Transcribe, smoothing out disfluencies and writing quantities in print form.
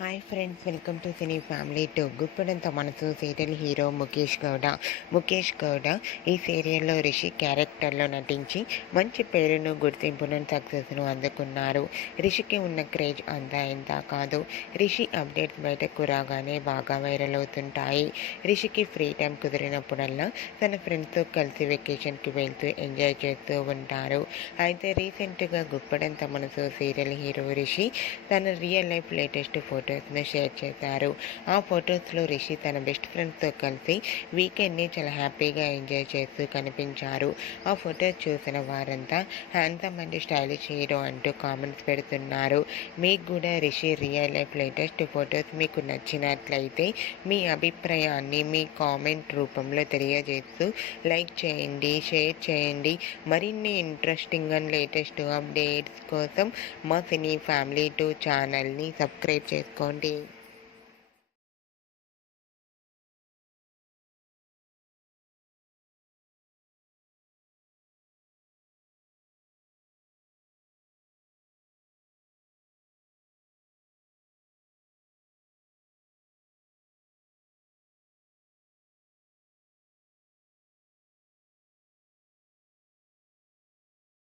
Hi friends, welcome to cine family two. గుప్పడంత మనసు serial hero Mukesh Gowda ఈ సీరియల్లో రిషి క్యారెక్టర్లో నటించి మంచి పేరును, గుర్తింపును, సక్సెస్ను అందుకున్నారు. రిషికి ఉన్న క్రేజ్ అంతా ఇంత కాదు. రిషి అప్డేట్స్ బయటకు రాగానే బాగా వైరల్ అవుతుంటాయి. రిషికి ఫ్రీ టైం కుదిరినప్పుడల్లా తన ఫ్రెండ్స్తో కలిసి వెకేషన్కి వెళ్తూ ఎంజాయ్ చేస్తూ ఉంటారు. అయితే రీసెంట్గా గుప్పడంత మనసు సీరియల్ హీరో రిషి తన రియల్ లైఫ్ లేటెస్ట్ ఫొటోస్ను షేర్ చేశారు. ఆ ఫొటోస్లో రిషి తన బెస్ట్ ఫ్రెండ్స్తో కలిసి వీకెండ్ని చాలా హ్యాపీగా ఎంజాయ్ చేస్తూ కనిపించారు. ఆ ఫొటోస్ చూసిన వారంతా హ్యాండ్సమ్ అండ్ స్టైలిష్ హీరో అంటూ కామెంట్స్ పెడుతున్నారు. మీకు కూడా Rishi real life latest photos మీకు నచ్చినట్లయితే మీ అభిప్రాయాన్ని మీ కామెంట్ రూపంలో తెలియజేస్తూ లైక్ చేయండి, షేర్ చేయండి. మరిన్ని ఇంట్రెస్టింగ్ అండ్ లేటెస్ట్ అప్డేట్స్ కోసం మా సినీ ఫ్యామిలీ 2 ఛానల్ని సబ్స్క్రైబ్ చేసుకోండి.